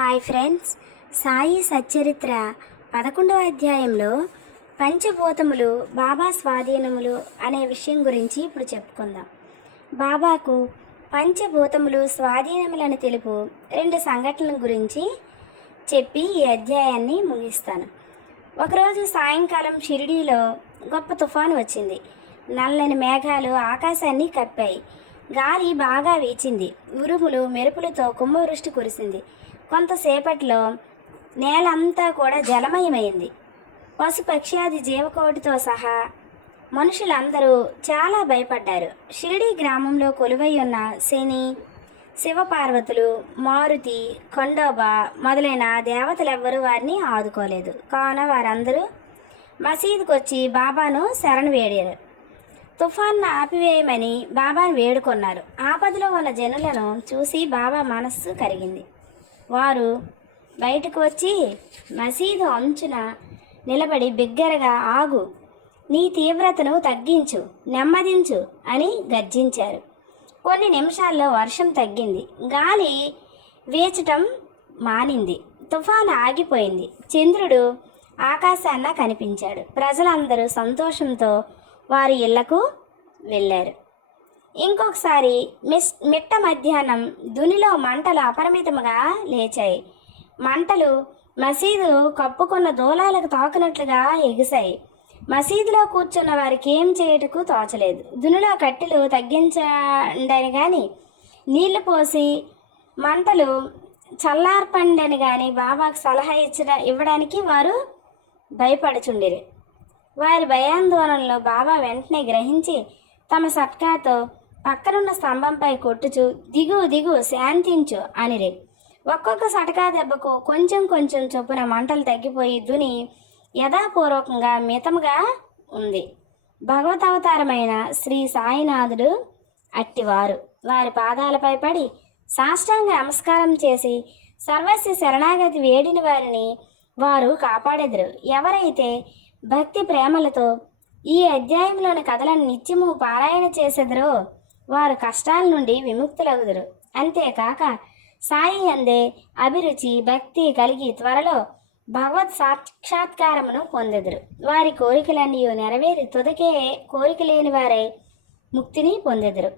Hi friends. Sai Satcharitra పదకొండవ అధ్యాయంలో పంచభూతములు బాబా స్వాధీనములు అనే విషయం గురించి ఇప్పుడు చెప్పుకుందాం. బాబాకు పంచభూతములు స్వాధీనములని తెలుపు రెండు సంఘటనల గురించి చెప్పి ఈ అధ్యాయాన్ని ముగిస్తాను. ఒకరోజు సాయంకాలం షిరిడీలో గొప్ప తుఫాను వచ్చింది. నల్లని మేఘాలు ఆకాశాన్ని కప్పాయి. గాలి బాగా వీచింది. ఉరుములు మెరుపులతో కుంభవృష్టి కురిసింది. కొంతసేపట్లో నేలంతా కూడా జలమయమైంది. పశుపక్ష్యాది జీవకోటితో సహా మనుషులందరూ చాలా భయపడ్డారు. షిరిడీ గ్రామంలో కొలువై ఉన్న శని శివపార్వతులు మారుతి కొండోబా మొదలైన దేవతలెవ్వరూ వారిని ఆదుకోలేదు. కావున వారందరూ మసీదుకు వచ్చి బాబాను శరణు వేడారు. తుఫాన్ను ఆపివేయమని బాబాను వేడుకొన్నారు. ఆపదలో ఉన్న జనులను చూసి బాబా మనస్సు కరిగింది. వారు బయటకు వచ్చి మసీదు అంచున నిలబడి బిగ్గరగా ఆగు. నీ తీవ్రతను తగ్గించు నెమ్మదించు అని గర్జించారు. కొన్ని నిమిషాల్లో వర్షం తగ్గింది. గాలి వీచటం మానింది. తుఫాను ఆగిపోయింది. చంద్రుడు ఆకాశాన్న కనిపించాడు. ప్రజలందరూ సంతోషంతో వారి ఇళ్ళకు వెళ్ళారు. ఇంకొకసారి మిస్ మిట్ట మధ్యాహ్నం దునిలో మంటలు అపరిమితముగా లేచాయి. మంటలు మసీదు కప్పుకున్న దూలాలకు తాకినట్లుగా ఎగిశాయి. మసీదులో కూర్చున్న వారికి ఏం చేయటకు తోచలేదు. దునిలో కట్టెలు తగ్గించండని కానీ నీళ్ళు పోసి మంటలు చల్లార్పండని కానీ బాబాకు సలహా ఇచ్చడ ఇవ్వడానికి వారు భయపడుచుండిరి. వారి భయాందోళనలో బాబా వెంటనే గ్రహించి తమ సత్కాతో పక్కనున్న స్తంభంపై కొట్టుచు దిగు దిగు శాంతించు అనిరే. ఒక్కొక్క సటకా దెబ్బకు కొంచెం కొంచెం చొప్పున మంటలు తగ్గిపోయి దుని యథాపూర్వకంగా మితముగా ఉంది. భగవత్ అవతారమైన శ్రీ సాయినాథుడు అట్టివారు. వారి పాదాలపై పడి సాష్టాంగ నమస్కారం చేసి సర్వస్వ శరణాగతి వేడిన వారిని వారు కాపాడెదరు. ఎవరైతే భక్తి ప్రేమలతో ఈ అధ్యాయంలోని కథలను నిత్యము పారాయణ చేసెదరో వారు కష్టాల నుండి విముక్తులగుదురు. అంతేకాక సాయి అందే అభిరుచి భక్తి కలిగి త్వరలో భగవత్ సాక్షాత్కారమును పొందెదురు. వారి కోరికలన్నీ నెరవేరి తుదకే కోరిక లేని వారై ముక్తిని పొందెదురు.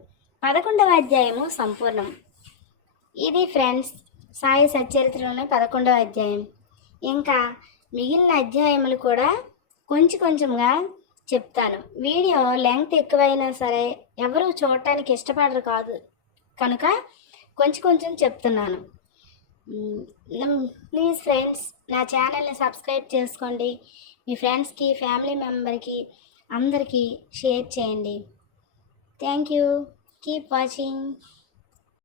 పదకొండవ అధ్యాయము సంపూర్ణం. ఇది ఫ్రెండ్స్ సాయి సచ్చరిత్రలోని పదకొండవ అధ్యాయం. ఇంకా మిగిలిన అధ్యాయములు కూడా కొంచెం కొంచెంగా చెప్తాను. వీడియో లెంగ్త్ ఎక్కువైనా సరే ఎవరు చూడటానికి ఇష్టపడరు కాదు. కనుక కొంచెం కొంచెం చెప్తున్నాను. ప్లీజ్ ఫ్రెండ్స్ నా ఛానల్ని సబ్స్క్రైబ్ చేసుకోండి. మీ ఫ్రెండ్స్కి ఫ్యామిలీ మెంబర్కి అందరికీ షేర్ చేయండి. Thank you. Keep watching.